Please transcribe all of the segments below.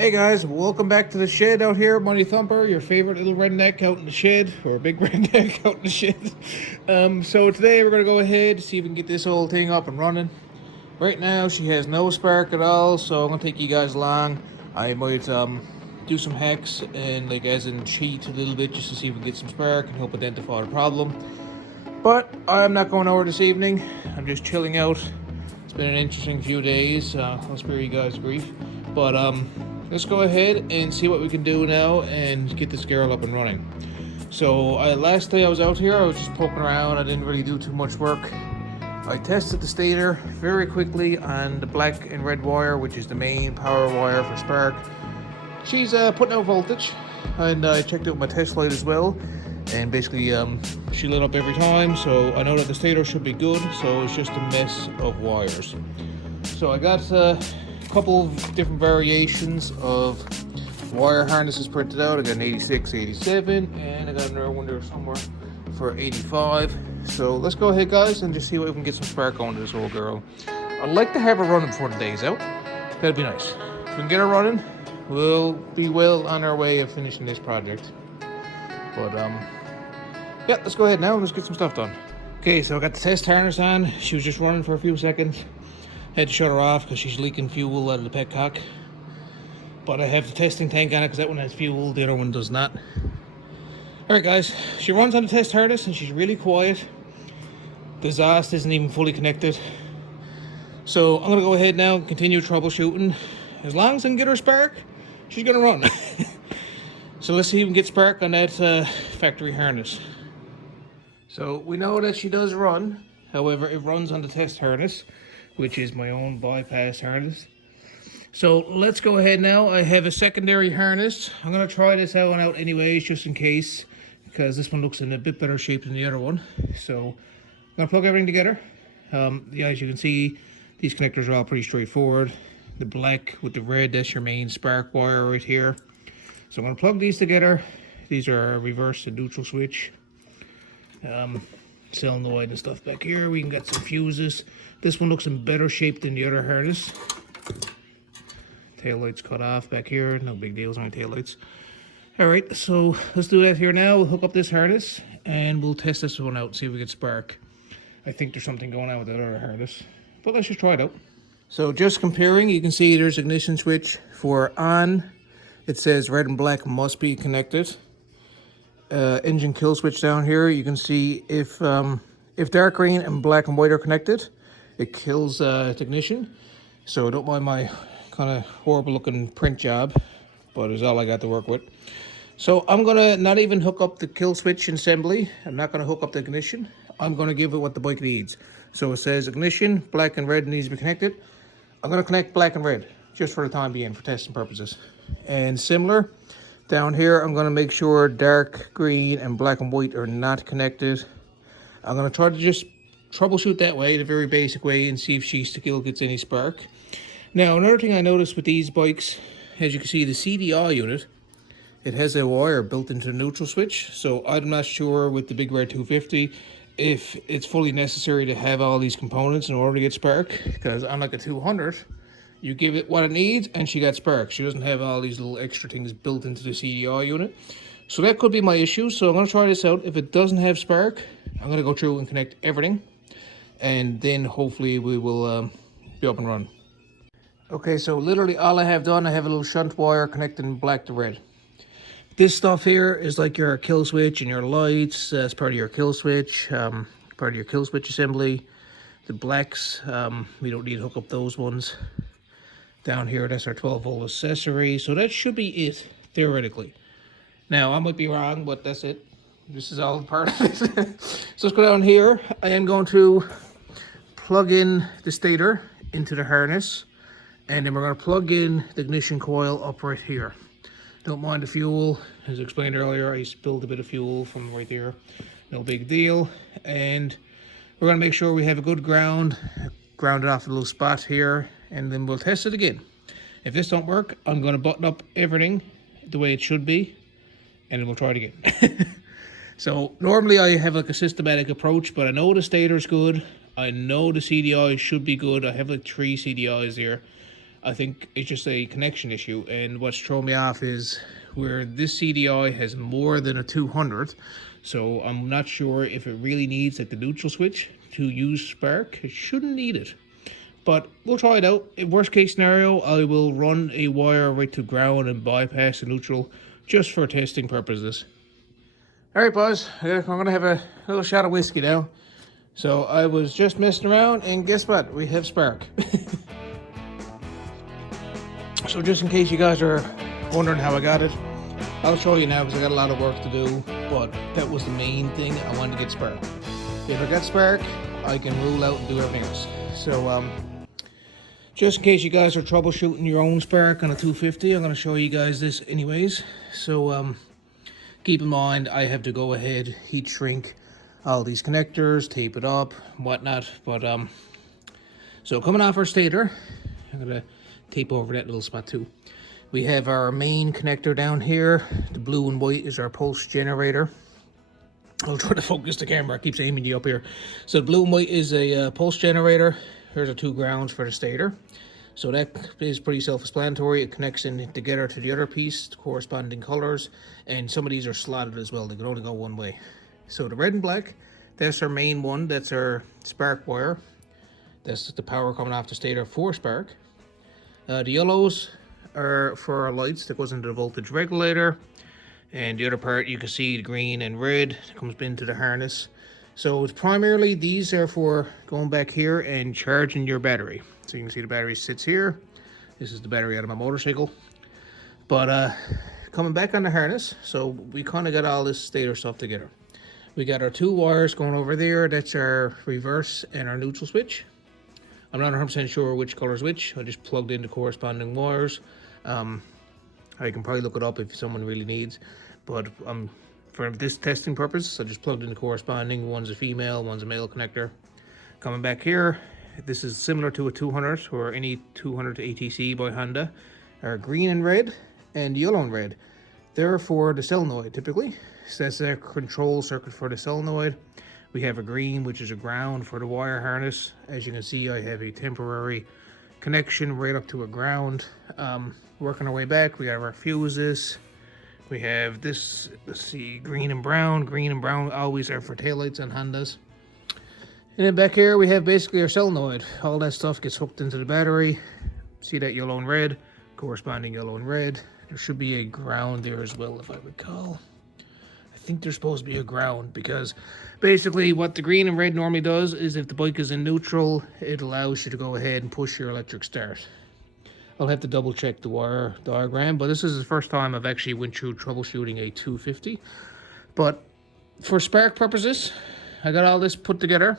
Hey guys, welcome back to the shed out here. MuddyThumper, your favorite little redneck out in the shed, or a big redneck out in the shed. So today we're going to go ahead and see if we can get this whole thing up and running. Right now she has no spark at all, so I'm going to take you guys along. I might do some hacks and like as in cheat a little bit just to see if we can get some spark and help identify the problem. But I'm not going over this evening. I'm just chilling out. It's been an interesting few days. I'll spare you guys grief. But let's go ahead and see what we can do now and get this girl up and running. So last day I was out here, I was just poking around. I didn't really do too much work. I tested the stator very quickly on the black and red wire, which is the main power wire for spark. She's putting out voltage, and I checked out my test light as well. And basically she lit up every time, so I know that the stator should be good. So it's just a mess of wires. So I got a couple of different variations of wire harnesses printed out. I got an 86, 87, and I got another one there somewhere for 85. So let's go ahead, guys, and just see what we can get some spark on to this old girl. I'd like to have her running before the day's out. That'd be nice. If we can get her running, we'll be well on our way of finishing this project. But yeah, let's go ahead now and let's get some stuff done. Okay, so I got the test harness on. She was just running for a few seconds. Had to shut her off because she's leaking fuel out of the petcock. But I have the testing tank on it because that one has fuel, the other one does not. Alright guys, she runs on the test harness and she's really quiet. The exhaust isn't even fully connected. So I'm going to go ahead now and continue troubleshooting. As long as I can get her spark, she's going to run. So let's see if we can get spark on that factory harness. So we know that she does run. However, it runs on the test harness, which is my own bypass harness. So let's go ahead now. I have a secondary harness. I'm going to try this one out anyways, just in case, because this one looks in a bit better shape than the other one. So I'm going to plug everything together. Yeah, as you can see, these connectors are all pretty straightforward. The black with the red, that's your main spark wire right here. So I'm going to plug these together. These are a reverse and neutral switch. Solenoid and stuff back here. We can get some fuses. This one looks in better shape than the other harness. Tail lights cut off back here. No big deals on tail lights. Alright, so let's do that here now. We'll hook up this harness and we'll test this one out and see if we get spark. I think there's something going on with that other harness, but let's just try it out. So just comparing, you can see there's ignition switch for on. It says red and black must be connected. Engine kill switch down here. You can see if dark green and black and white are connected, it kills ignition. So don't mind my kind of horrible looking print job, but it's all I got to work with. So I'm gonna not even hook up the kill switch assembly. I'm not gonna hook up the ignition. I'm gonna give it what the bike needs. So it says ignition, black and red needs to be connected. I'm gonna connect black and red just for the time being for testing purposes. And similar down here, I'm gonna make sure dark green and black and white are not connected. I'm gonna try to just troubleshoot that way, the very basic way, and see if she still gets any spark. Now, another thing I noticed with these bikes, as you can see, the CDI unit, it has a wire built into the neutral switch. So I'm not sure with the Big Red 250 if it's fully necessary to have all these components in order to get spark, because unlike a 200, you give it what it needs and she got spark. She doesn't have all these little extra things built into the CDI unit. So that could be my issue. So I'm going to try this out. If it doesn't have spark, I'm going to go through and connect everything. And then hopefully we will be up and running. Okay, so literally all I have done, I have a little shunt wire connecting black to red. This stuff here is like your kill switch and your lights. As part of your kill switch, part of your kill switch assembly. The blacks, we don't need to hook up those ones. Down here, that's our 12 volt accessory. So that should be it, theoretically. Now, I might be wrong, but that's it. This is all part of it. So let's go down here. I am going to plug in the stator into the harness. And then we're going to plug in the ignition coil up right here. Don't mind the fuel. As explained earlier, I spilled a bit of fuel from right there. No big deal. And we're going to make sure we have a good ground. Ground it off a little spot here. And then we'll test it again. If this don't work, I'm going to button up everything the way it should be. And then we'll try it again. So normally I have like a systematic approach, but I know the stator's good. I know the CDI should be good. I have like 3 CDIs here. I think it's just a connection issue. And what's thrown me off is where this CDI has more than a 200. So I'm not sure if it really needs like the neutral switch to use spark. It shouldn't need it. But we'll try it out. In worst case scenario, I will run a wire right to ground and bypass the neutral just for testing purposes. Alright boys, I'm going to have a little shot of whiskey now. So I was just messing around and guess what? We have spark. So just in case you guys are wondering how I got it, I'll show you now because I got a lot of work to do. But that was the main thing. I wanted to get spark. If I got spark, I can rule out and do everything else. So just in case you guys are troubleshooting your own spark on a 250, I'm going to show you guys this anyways. So keep in mind, I have to go ahead, heat shrink all these connectors, tape it up, whatnot. But so coming off our stator, I'm going to tape over that little spot too. We have our main connector down here. The blue and white is our pulse generator. I'll try to focus the camera. It keeps aiming you up here. So the blue and white is a pulse generator. Here's our 2 grounds for the stator. So that is pretty self-explanatory. It connects in together to the other piece, the corresponding colors. And some of these are slotted as well. They can only go one way. So the red and black, that's our main one. That's our spark wire. That's the power coming off the stator for spark. The yellows are for our lights that goes into the voltage regulator, and the other part you can see the green and red comes into the harness. So it's primarily these are for going back here and charging your battery. So you can see the battery sits here. This is the battery out of my motorcycle. But coming back on the harness, so we kind of got all this stator stuff together. We got our 2 wires going over there. That's our reverse and our neutral switch. I'm not 100% sure which color is which. I just plugged in the corresponding wires. I can probably look it up if someone really needs. But for this testing purpose, I just plugged in the corresponding. One's a female, one's a male connector. Coming back here, this is similar to a 200 or any 200 ATC by Honda. Are green and red and yellow and red. They're for the solenoid typically. So that's a control circuit for the solenoid. We have a green, which is a ground for the wire harness. As you can see, I have a temporary connection right up to a ground. Working our way back, we got our fuses. We have this, let's see, green and brown. Green and brown always are for taillights on Hondas. And then back here, we have basically our solenoid. All that stuff gets hooked into the battery. See that yellow and red, corresponding yellow and red. There should be a ground there as well, if I recall. I think there's supposed to be a ground because basically what the green and red normally does is if the bike is in neutral, it allows you to go ahead and push your electric start. I'll have to double check the wire diagram, but this is the first time I've actually went through troubleshooting a 250. But for spark purposes, I got all this put together.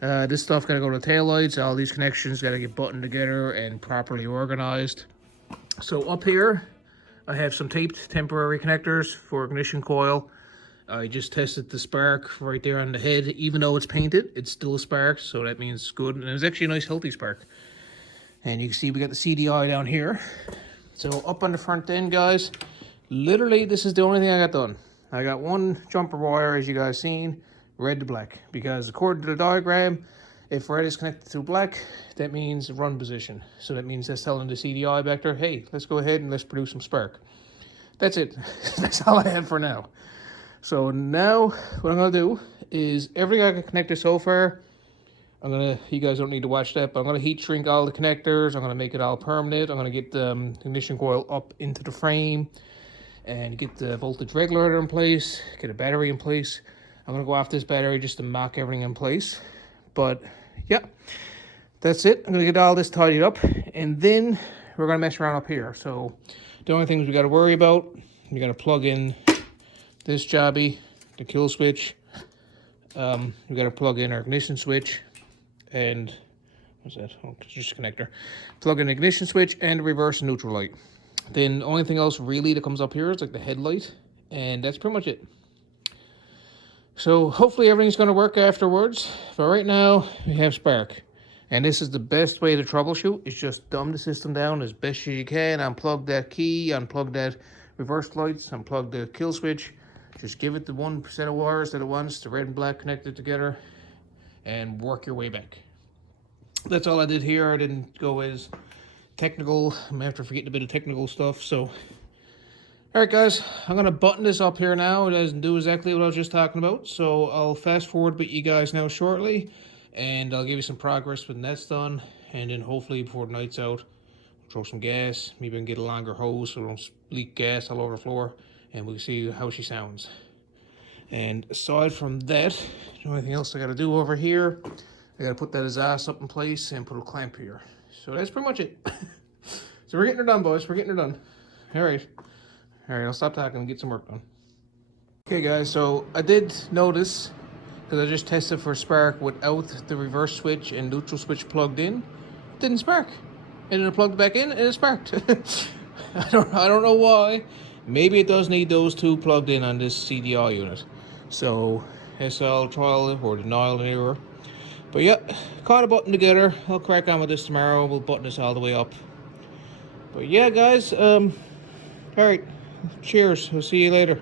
This stuff gotta go to taillights. All these connections gotta get buttoned together and properly organized. So up here, I have some taped temporary connectors for ignition coil. I just tested the spark right there on the head. Even though it's painted, it's still a spark, so that means it's good. And it's actually a nice healthy spark. And you can see we got the CDI down here. So up on the front end, guys, literally this is the only thing I got done. I got one jumper wire, as you guys seen, red to black. Because according to the diagram, if red is connected to black, that means run position. So that means that's telling the CDI back there, hey, let's go ahead and let's produce some spark. That's it. That's all I have for now. So now what I'm gonna do is everything I can connect so far, you guys don't need to watch that, but I'm gonna heat shrink all the connectors. I'm gonna make it all permanent. I'm gonna get the ignition coil up into the frame and get the voltage regulator in place, get a battery in place. I'm gonna go off this battery just to mock everything in place. But yeah, that's it. I'm gonna get all this tidied up and then we're gonna mess around up here. So the only things we gotta worry about, you gotta plug in this jobby, the kill switch. We gotta plug in our ignition switch and what's that? Oh, it's just a connector. Plug in the ignition switch and reverse and neutral light. Then the only thing else really that comes up here is like the headlight, and that's pretty much it. So hopefully everything's gonna work afterwards. But right now we have spark. And this is the best way to troubleshoot, is just dumb the system down as best as you can, unplug that key, unplug that reverse lights, unplug the kill switch. Just give it the 1% of wires that it wants, the red and black connected together, and work your way back. That's all I did here. I didn't go as technical. I'm after forgetting a bit of technical stuff. So, alright guys, I'm going to button this up here now. It doesn't do exactly what I was just talking about. So I'll fast forward with you guys now shortly. And I'll give you some progress when that's done. And then hopefully before the night's out, throw some gas. Maybe I can get a longer hose so I don't leak gas all over the floor. And we'll see how she sounds. And aside from that, the only thing else I got to do over here, I got to put that exhaust up in place and put a clamp here. So that's pretty much it. So we're getting her done, boys. We're getting her done. All right. All right, I'll stop talking and get some work done. Okay, guys, so I did notice, because I just tested for spark without the reverse switch and neutral switch plugged in, it didn't spark. And then I plugged it back in and it sparked. I don't know why. Maybe it does need those two plugged in on this CDI unit. So, SL trial or denial and error. But yeah, caught a button together. I'll crack on with this tomorrow. We'll button this all the way up. But yeah, guys, alright. Cheers. I'll see you later.